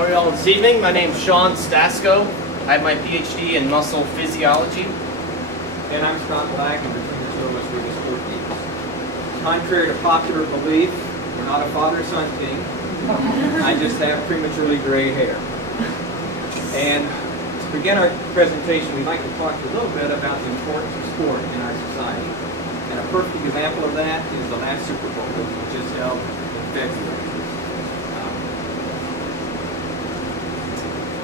How are you all this evening? My name's Sean Stasko. I have my PhD in muscle physiology. And I'm Scott Black, and between the two of us, we're the Sport Geeks. Contrary to popular belief, we're not a father-son team. I just have prematurely gray hair. And to begin our presentation, we'd like to talk to you a little bit about the importance of sport in our society. And a perfect example of that is the last Super Bowl, which was just held in February.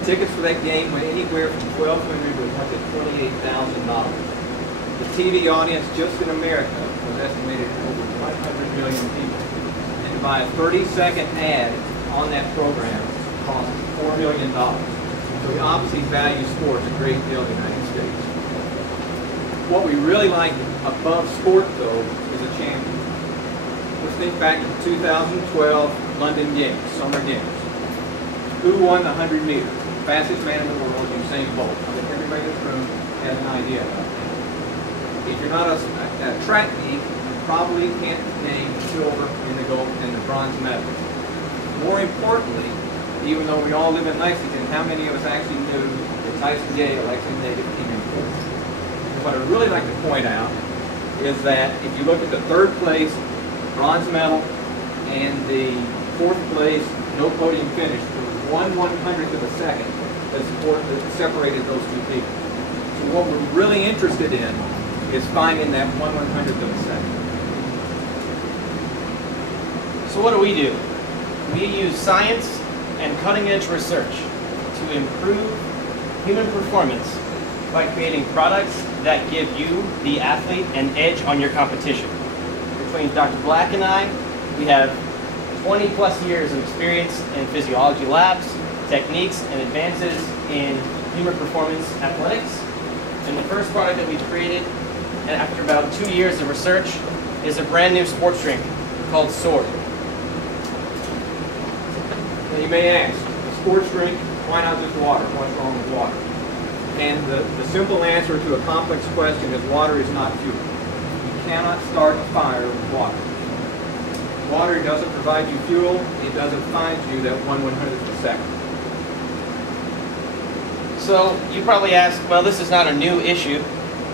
Tickets for that game went anywhere from $1,200 to up to $28,000. The TV audience just in America was estimated at over 100 million people. And to buy a 30-second ad on that program cost $4 million. So we obviously value sports a great deal in the United States. What we really like above sport, though, is a champion. Let's think back to the 2012 London Games, Summer Games. Who won the 100 meters? Fastest man in the world, Usain Bolt. I think everybody in this room has an idea about that. If you're not a track geek, you probably can't name the silver and the gold and the bronze medals. More importantly, even though we all live in Lexington, how many of us actually knew that Tyson Gay, a Lexington native, came in fourth? What I'd really like to point out is that if you look at the third place bronze medal and the fourth place no podium finish, there was 1/100th of a second that separated those two people. So what we're really interested in is finding that 1/100th of a second. So what do? We use science and cutting-edge research to improve human performance by creating products that give you, the athlete, an edge on your competition. Between Dr. Black and I, we have 20-plus years of experience in physiology labs, techniques, and advances in human performance athletics. And the first product that we created, and after about 2 years of research, is a brand new sports drink called Sword. Now you may ask, a sports drink, why not just water? What's wrong with water? And the simple answer to a complex question is water is not fuel. You cannot start a fire with water. Water doesn't provide you fuel, it doesn't find you that 1/100th of a second. So you probably ask, well, this is not a new issue.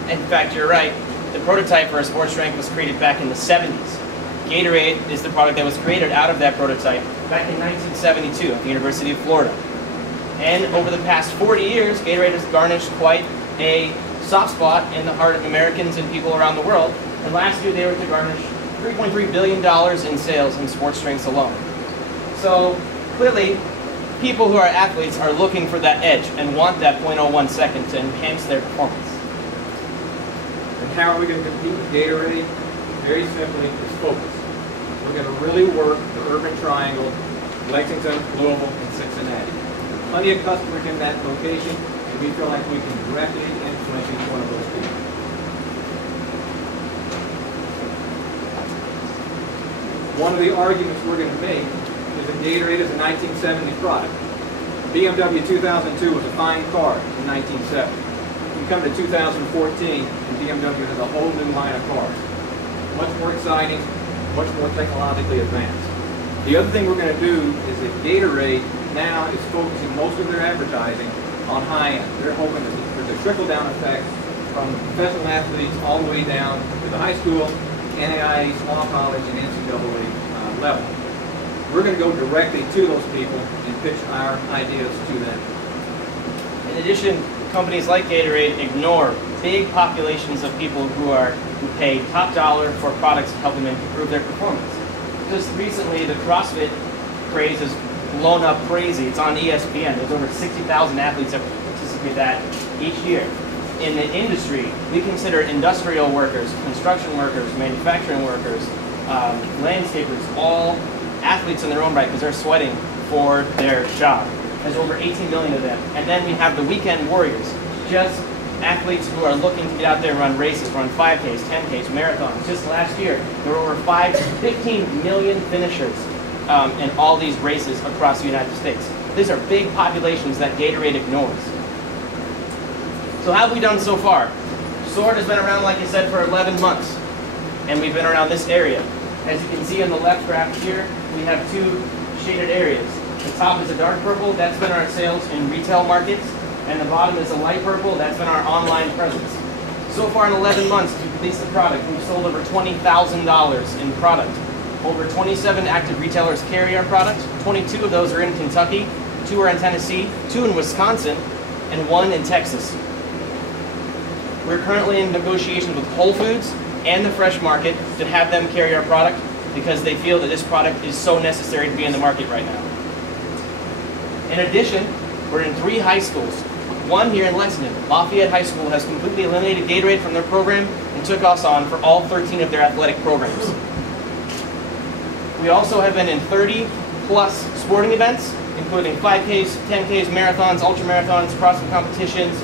In fact, you're right. The prototype for a sports drink was created back in the 70s. Gatorade is the product that was created out of that prototype back in 1972 at the University of Florida. And over the past 40 years, Gatorade has garnished quite a soft spot in the heart of Americans and people around the world. And last year they were to garnish $3.3 billion in sales in sports drinks alone. So clearly, people who are athletes are looking for that edge and want that 0.01 second to enhance their performance. And how are we going to compete with Gatorade? Very simply, it's focus. We're going to really work the urban triangle, Lexington, Louisville, and Cincinnati. Plenty of customers in that location, and we feel like we can directly influence each one of those people. One of the arguments we're going to make is that Gatorade is a 1970 product. BMW 2002 was a fine car in 1970. We come to 2014, and BMW has a whole new line of cars. Much more exciting, much more technologically advanced. The other thing we're going to do is that Gatorade now is focusing most of their advertising on high-end. They're hoping that there's a trickle-down effect from professional athletes all the way down to the high school, NAIA, small college, and NCAA level. We're going to go directly to those people and pitch our ideas to them. In addition, companies like Gatorade ignore big populations of people who pay top dollar for products to help them improve their performance. Just recently, the CrossFit craze has blown up crazy. It's on ESPN. There's over 60,000 athletes that participate in that each year. In the industry, we consider industrial workers, construction workers, manufacturing workers, landscapers, all athletes in their own right because they're sweating for their job. There's over 18 million of them. And then we have the weekend warriors, just athletes who are looking to get out there and run races, run 5Ks, 10Ks, marathons. Just last year, there were over 15 million finishers in all these races across the United States. These are big populations that Gatorade ignores. So how have we done so far? Sword has been around, like I said, for 11 months. And we've been around this area. As you can see on the left graph here, we have two shaded areas. The top is a dark purple, that's been our sales in retail markets, and the bottom is a light purple, that's been our online presence. So far in 11 months, we've released the product, we've sold over $20,000 in product. Over 27 active retailers carry our product, 22 of those are in Kentucky, 2 are in Tennessee, 2 in Wisconsin, and 1 in Texas. We're currently in negotiations with Whole Foods and the Fresh Market to have them carry our product because they feel that this product is so necessary to be in the market right now. In addition, we're in 3 high schools. One here in Lexington, Lafayette High School has completely eliminated Gatorade from their program and took us on for all 13 of their athletic programs. We also have been in 30 plus sporting events, including 5Ks, 10Ks, marathons, ultramarathons, CrossFit competitions,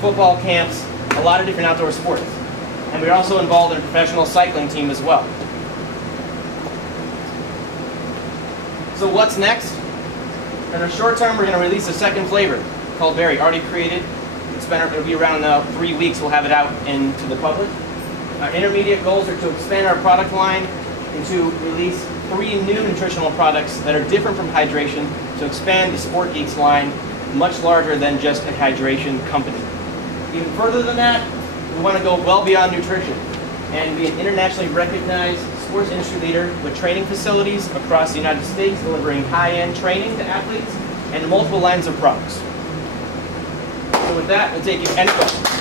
football camps, a lot of different outdoor sports. And we're also involved in a professional cycling team as well. So what's next? In the short term, we're going to release a second flavor called Berry, already created. It'll be around 3 weeks, we'll have it out into the public. Our intermediate goals are to expand our product line and to release 3 new nutritional products that are different from hydration to expand the Sport Geeks line much larger than just a hydration company. Even further than that, we want to go well beyond nutrition and be an internationally recognized sports industry leader with training facilities across the United States, delivering high-end training to athletes and multiple lines of products. So with that, we'll take any questions.